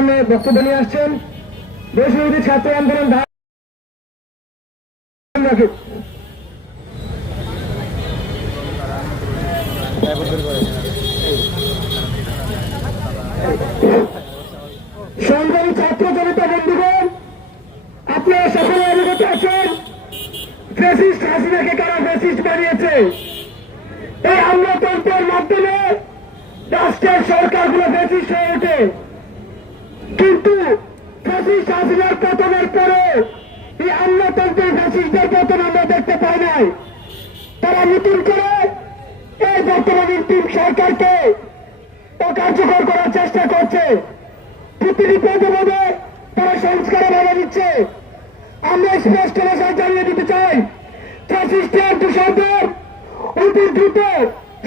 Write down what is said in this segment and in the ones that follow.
সামনে বক্তব্য নিয়ে আসছেন। বৈষ্ণবী ছাত্র আন্দোলন। সংগ্রামী ছাত্র জনতা বন্ধুগণ, আপনারা সকলে অবগত আছেন। ফেসিস্ট হাসিনাকে কারা ফেসিস্ট বানিয়েছে? এই আমলাতন্ত্রের মাধ্যমে রাষ্ট্রের সরকারগুলো ফেসিস্ট হয়ে ওঠে। কিন্তু ফ্যাসিস্ট হাসিনার পতনের পরে এই আমলাতন্ত্রের ফ্যাসিস্টদের পতন আমরা দেখতে পাই নাই। তারা নতুন করে এই বর্তমান টিম সরকারকে অকার্যকর করার চেষ্টা করছে। প্রতিটি পদে পদে তারা সংস্কারে বাধা দিচ্ছে। আমরা স্পষ্ট ভাষায় জানিয়ে দিতে চাই, ফ্যাসিস্টের দূষণদের অতি দ্রুত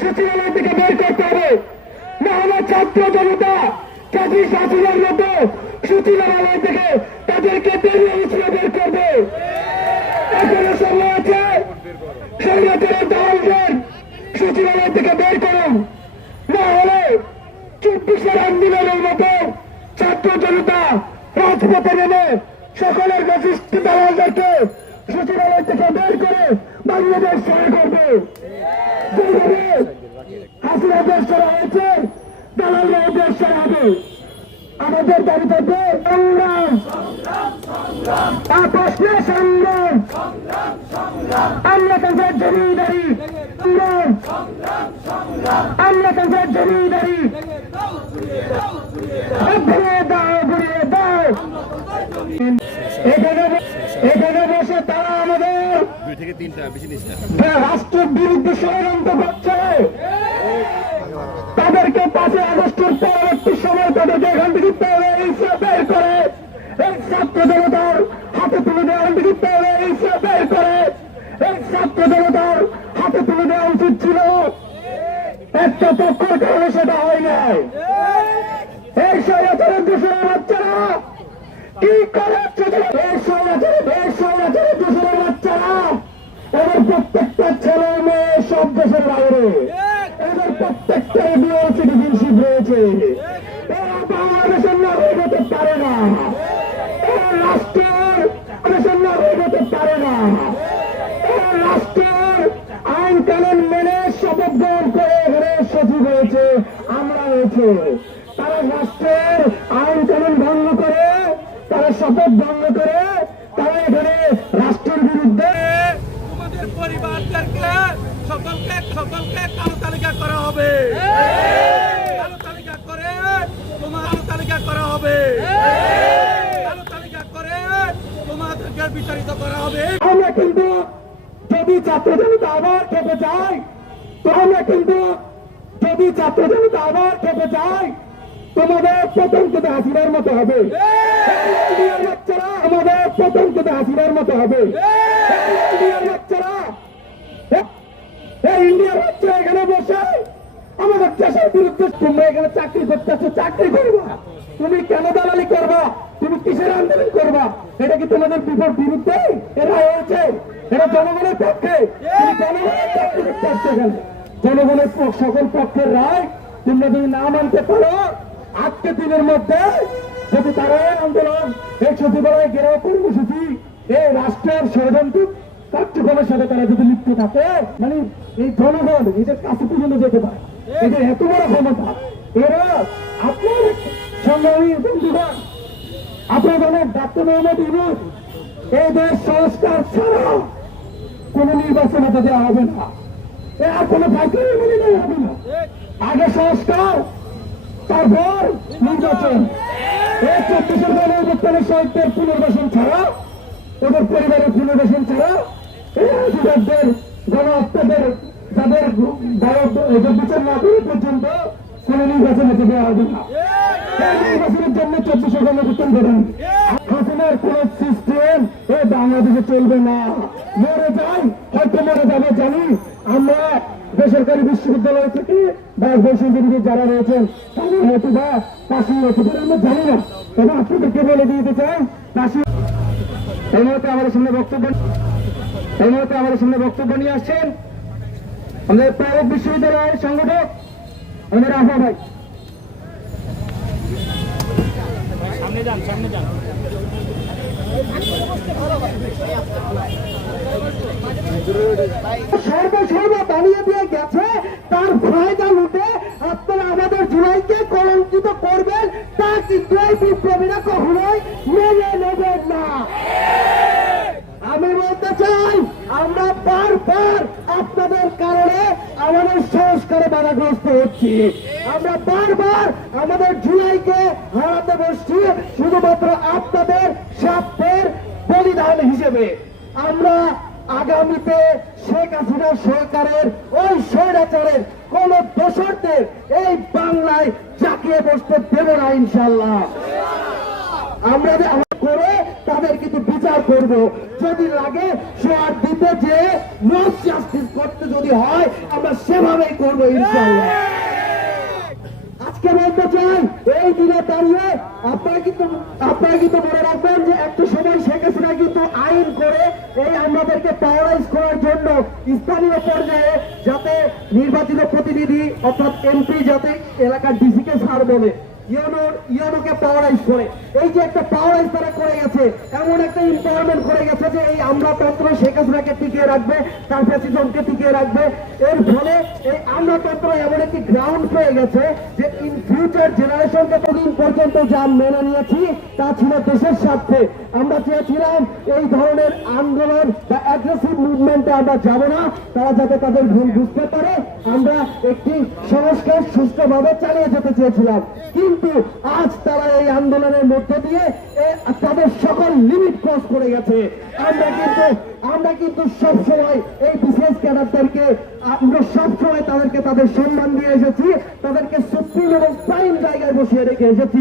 সচিবালয় থেকে বের করতে হবে। না হলে ছাত্র জনতা ফ্যাসিস্ট হাসিনার মতো সচিবালয় থেকে তাদেরকে বেরিয়ে উঠিয়ে বের করবে। এখনও সময় আছে। সংগঠনের দলদের সচিবালয় থেকে বের করুন। না হলে চব্বিশের আন্দোলনের মতো ছাত্র জনতা রাজপথে নেমে সকলের ফ্যাসিস্ট দালালদেরকে সচিবালয় থেকে বের করে বাংলাদেশ সহায় করবে। যেভাবে হাসিনা দেশ করা হয়েছে দালালরা দেশ করা হবে। আমাদের দাবি থাকবে সংগ্রাম। প্রশ্নে সংগ্রাম। আমলাতন্ত্রের জমিদারি। সংগ্রাম। আমলাতন্ত্রের জমিদারি। ঘুরিয়ে দাও ঘুরিয়ে দাও। এখানে এখানে বসে তারা আমাদের রাষ্ট্রের বিরুদ্ধে ষড়যন্ত্র করছে। তাদেরকে পাঁচই আগস্টের পরবর্তী সময় তাদেরকে এখান থেকে পেয়ে বের করে। এই ছাত্র জনতার হাতে তুলে দেওয়া এখান থেকে বের করে। এই ছাত্র জনতার হাতে তুলে দেওয়া উচিত ছিল। একটা পক্ষের কারণে সেটা হয় নাই। এই স্বৈরাচারের দূষণের বাচ্চারা, কি করে এই স্বৈরাচারের এই স্বৈরাচারের দূষণের বাচ্চারা এদের প্রত্যেকটা ছেলে মেয়ে সব দেশের বাইরে। প্রত্যেকটা বিয়ে সিটিজেনশিপ রয়েছে, আমরা হয়েছে তারা রাষ্ট্রের আইন কানুন ভঙ্গ করে, তারা শপথ ভঙ্গ করে, তারা এখানে রাষ্ট্রের বিরুদ্ধে সকলকে সকলকে কালো তালিকা করা হবে। কালো তালিকা করে তোমার কালো তালিকা করা হবে। কালো তালিকা করে তোমাদেরকে বিচারিত করা হবে। আমরা কিন্তু যদি ছাত্র জনতা আবার খেতে চাই তো আমরা কিন্তু যদি ছাত্র জনতা আবার খেতে চাই তোমাদের প্রথম থেকে হাসিনার মতো হবে। বাচ্চারা আমাদের প্রথম থেকে হাসিনার মতো হবে ইন্ডিয়ার বাচ্চারা এই ইন্ডিয়ার বাচ্চা এখানে বসে আমাদের দেশের বিরুদ্ধে তোমরা এখানে চাকরি করতেছো চাকরি করবা। তুমি কেন দালালি করবা? তুমি কিসের আন্দোলন করবা? এটা কি তোমাদের বিরুদ্ধে? এরা হয়েছে। এরা জনগণের পক্ষে। জনগণের সকল পক্ষের রায় তোমরা যদি না মানতে পারো, আজকে দিনের মধ্যে যদি তারা আন্দোলন, এই সচিবালয় ঘেরাও কর্মসূচি, এই রাষ্ট্রের ষড়যন্ত্র কার্যক্রমের সাথে তারা যদি লিপ্ত থাকে মানে এই জনগণ এদের কাছে পর্যন্ত যেতে পারে এদের এত বড় ক্ষমতা, এরা আপনার সংগ্রামী বন্ধুগণ, আপনার জানেন ডাক্তার মোহাম্মদ এই দেশ সংস্কার ছাড়া কোন নির্বাচন হতে দেওয়া হবে না। এ আর কোনো ফাইসলা মেনে নেওয়া হবে না। আগে সংস্কার, তারপর নির্বাচন। এই চব্বিশের গণঅভ্যুত্থানের সাহিত্যের পুনর্বাসন ছাড়া, ওদের পরিবারের পুনর্বাসন ছাড়া গণ হত্যাদের যাদের বিচার না করে পর্যন্ত কোন নির্বাচন হতে দেওয়া হবে না নির্বাচনের জন্য চব্বিশে গণঅভ্যুত্থান করেন হাসিনার কোন সিস্টেম এ বাংলাদেশে চলবে না। মরে যাই হয়তো মরে যাবে জানি। আমরা বেসরকারি বিশ্ববিদ্যালয় থেকে বা যারা রয়েছেন তারা হয়তো বা পাশে হতে পারে আমরা জানি না। তবে আপনাদেরকে বলে দিতে চাই পাশে এই মুহূর্তে আমাদের সামনে বক্তব্য এই মুহূর্তে আমাদের সামনে বক্তব্য নিয়ে আসছেন আমাদের প্রাইভেট বিশ্ববিদ্যালয়ের সংগঠক আমাদের আহ্বা ভাই। সর্বসর্ব বানিয়ে দিয়ে গেছে তার ফায়দা লুটে আপনারা আমাদের জুলাইকে কলঙ্কিত করবেন তা কিন্তু এই বিপ্লবীরা কখনোই মেনে নেবেন না আমি বলতে চাই আমরা বারবার আপনাদের কারণে আমাদের সংস্কারে বাধাগ্রস্ত হচ্ছি। আমরা বারবার আমাদের জুলাইকে হারাতে বসছি, শুধুমাত্র আপনাদের স্বার্থের বলিদান হিসেবে। আমরা আগামীতে শেখ হাসিনা সরকারের, ওই স্বৈরাচারের কোন দোষরদের এই বাংলায় চাকিয়ে বসতে দেব না ইনশাল্লাহ আমরা করে তাদের কিন্তু বিচার করব। যদি লাগে সোয়ার দিতে যে জাস্টিস করতে যদি হয় আমরা সেভাবেই করব ইনশাল্লাহ আজকে বলতে চাই এই দিনে দাঁড়িয়ে আপনারা কিন্তু আপনারা কিন্তু মনে রাখবেন যে একটা সময় শেখ হাসিনা কিন্তু আইন করে এই আমাদেরকে পাওয়ারাইজ করার জন্য স্থানীয় পর্যায়ে যাতে নির্বাচিত প্রতিনিধি অর্থাৎ এমপি যাতে এলাকার ডিসিকে ছাড় বলে। ইউনোকে পাওয়ারাইজ করে। এই যে একটা পাওয়ারাইজ তারা করে গেছে, এমন একটা করে গেছে যে এই শেখ হাসিনাকে টিকিয়ে রাখবে, তার টিকিয়ে রাখবে। এর ফলে এই আমরা তন্ত্র এমন একটি গ্রাউন্ড পেয়ে গেছে যে ইন ফিউচার জেনারেশনকে কতদিন পর্যন্ত যা মেনে নিয়েছি, তা ছিল দেশের স্বার্থে। আমরা চেয়েছিলাম এই ধরনের আন্দোলন বা আমরা যাব না। তারা যাতে তাদের ভুল বুঝতে পারে। আমরা একটি সংস্কার সুষ্ঠুভাবে চালিয়ে যেতে চেয়েছিলাম। কিন্তু আজ তারা এই আন্দোলনের মধ্য দিয়ে তাদের সকল লিমিট ক্রস করে গেছে। আমরা কিন্তু আমরা কিন্তু সব সময় এই বিশেষ ক্যাডারদেরকে আমরা সব সময় তাদেরকে তাদের সম্মান দিয়ে এসেছি। তাদেরকে সুপ্রিম এবং প্রাইম জায়গায় বসিয়ে রেখে এসেছি।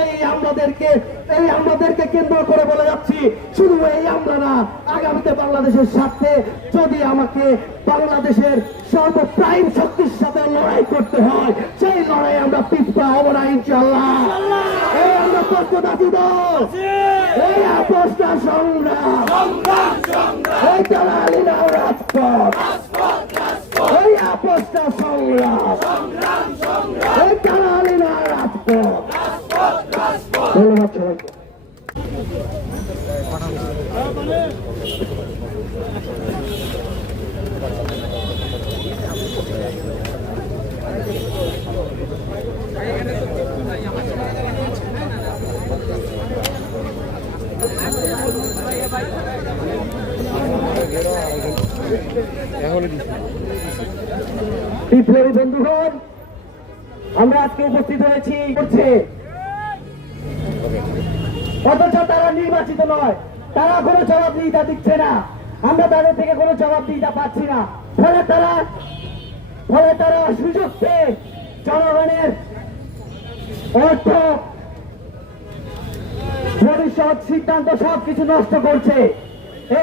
এই আমাদেরকে এই আমাদেরকে কেন্দ্র করে বলে যাচ্ছি শুধু এই আমরা না আগামীতে বাংলাদেশের স্বার্থে যদি আমাকে বাংলাদেশের সর্বপ্রাইম শক্তির সাথে লড়াই করতে হয় সেই লড়াই আমরা পিছপা হব না ইনশাল্লাহ এই আমরা প্রস্তুত আছি তো এই আপোষটা সংগ্রাম। এই দালালি না রাজপথ এই আপোষটা সংগ্রাম এই দালালি না রাজপথ ধন্যবাদ সবাইকে বিপ্লবী বন্ধুগণ, আমরা আজকে উপস্থিত হয়েছি করছে অথচ তারা নির্বাচিত নয়। তারা কোনো জবাবদিহিতা দিচ্ছে না। আমরা তাদের থেকে কোনো জবাবদিহিতা পাচ্ছি না। ফলে তারা ফলে তারা সুযোগ পেয়ে জনগণের অর্থ ভবিষ্যৎ সিদ্ধান্ত সবকিছু নষ্ট করছে।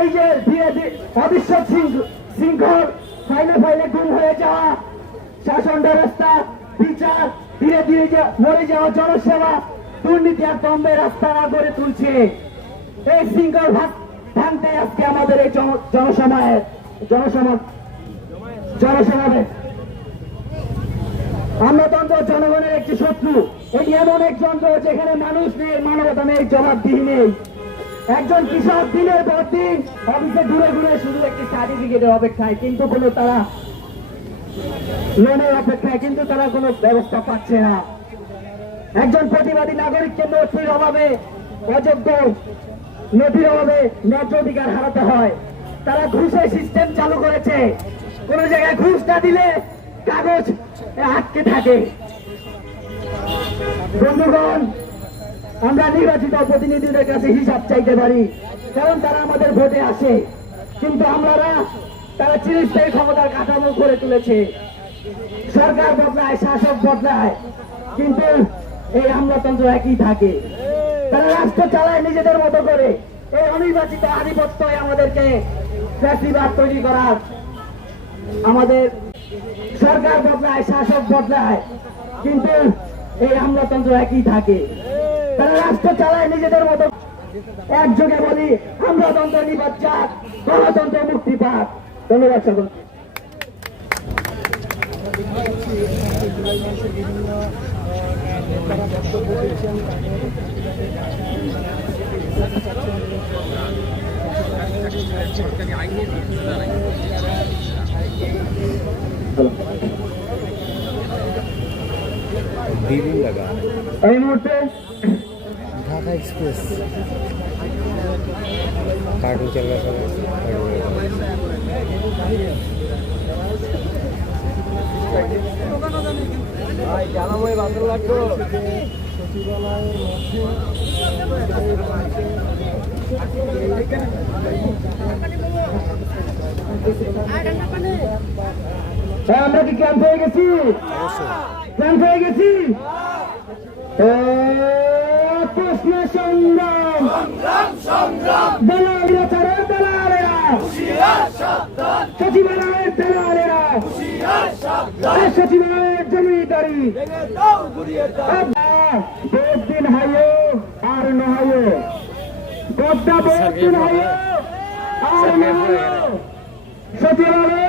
এই যে ধীরে শৃঙ্খল ফাইলে ফাইলে গুম হয়ে যাওয়া, শাসন ব্যবস্থা, বিচার, ধীরে ধীরে মরে যাওয়া জনসেবা, দুর্নীতি আর দম্বে রাস্তা না গড়ে তুলছে। এই শৃঙ্খল ভাঙতে আজকে আমাদের এই জন- জনসমায়ের জনসমাজ জনসমাবেশ আমলাতন্ত্র জনগণের একটি শত্রু। এটি এমন এক যন্ত্র যেখানে মানুষ নেই, মানবতা নেই, জবাবদিহি নেই। একজন কৃষক দিনের পর দিন অফিসে ঘুরে ঘুরে শুধু একটি সার্টিফিকেটের অপেক্ষায়, কিন্তু কোনো তারা লোনের অপেক্ষায়, কিন্তু তারা কোনো ব্যবস্থা পাচ্ছে না। একজন প্রতিবাদী নাগরিককে নথির অভাবে, অযোগ্য নথির অভাবে ন্যায্য অধিকার হারাতে হয়। তারা ঘুষের সিস্টেম চালু করেছে। কোন জায়গায় ঘুষ না দিলে কাগজ আটকে থাকে। বন্ধুগণ, আমরা নির্বাচিত প্রতিনিধিদের কাছে হিসাব চাইতে পারি, কারণ তারা আমাদের ভোটে আসে। কিন্তু আমরা তারা চিরস্থায়ী ক্ষমতার কাঠামো করে তুলেছে। সরকার বদলায়, শাসক বদলায়, কিন্তু এই আমলাতন্ত্র একই থাকে। তারা রাষ্ট্র চালায় নিজেদের মতো করে। এই অনির্বাচিত আধিপত্যই আমাদেরকে ফ্যাসিবাদ তৈরি করার, আমাদের সরকার বদলায়, শাসক বদলায়, কিন্তু এই আমলাতন্ত্র একই থাকে। তারা রাষ্ট্র চালায় নিজেদের মতো। একযোগে বলি, আমলাতন্ত্র নিবাদ যাক গণতন্ত্র মুক্তি পাক। ধন্যবাদ সকলকে দিদিন লাগা এই মুহূর্তে ঢাকা এক্সপ্রেস। কার্টুন চল रहा আমরা কি ক্যাম্প হয়ে গেছি? ক্যাম্প হয়ে গেছি? প্রশ্ন সংগ্রাম। সচিবালয়ের সচিবালয়ের সচিবালয়ের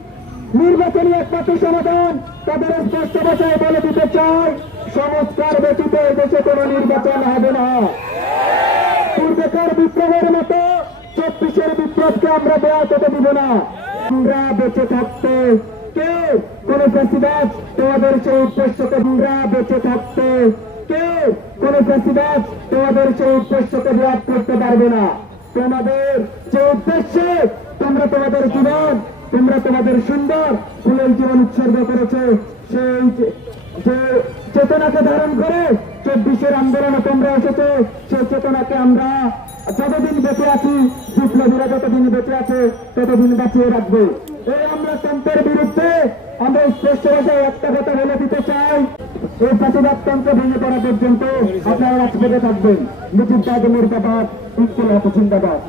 নির্বাচনী একমাত্র সমাধান তাদের স্পষ্ট ভাষায় বলে দিতে চাই, সংস্কার ব্যতীত দেশে কোনো নির্বাচন হবে না। পূর্বেকার বিপ্লবের মতো চব্বিশের বিপ্লবকে আমরা দেয়া হতে দিব না। আমরা বেঁচে থাকতে কেউ কোন ফেসিবাদ তোমাদের সেই উদ্দেশ্যকে আমরা বেঁচে থাকতে কেউ কোন ফেসিবাদ তোমাদের সেই উদ্দেশ্যকে বিরাট করতে পারবে না। তোমাদের যে উদ্দেশ্যে তোমরা তোমাদের জীবন তোমরা তোমাদের সুন্দর ফুলের জীবন উৎসর্গ করেছে। সেই যে- চেতনাকে ধারণ করে চব্বিশের আন্দোলনে তোমরা এসেছে। সেই চেতনাকে আমরা যতদিন বেঁচে আছি, বিপ্লবীরা যতদিন বেঁচে আছে, ততদিন বাঁচিয়ে রাখব। এই আমরা তন্ত্রের বিরুদ্ধে আমরা স্পষ্ট ভাষায় একটা কথা বলে দিতে চাই। এই প্রতিবাদ তন্ত্র ভেঙে পড়া পর্যন্ত আপনারা রাজপথে থাকবেন। মুজিব বাদ মুর্দাবাদ, ইনকিলাব, জিন্দাবাদ।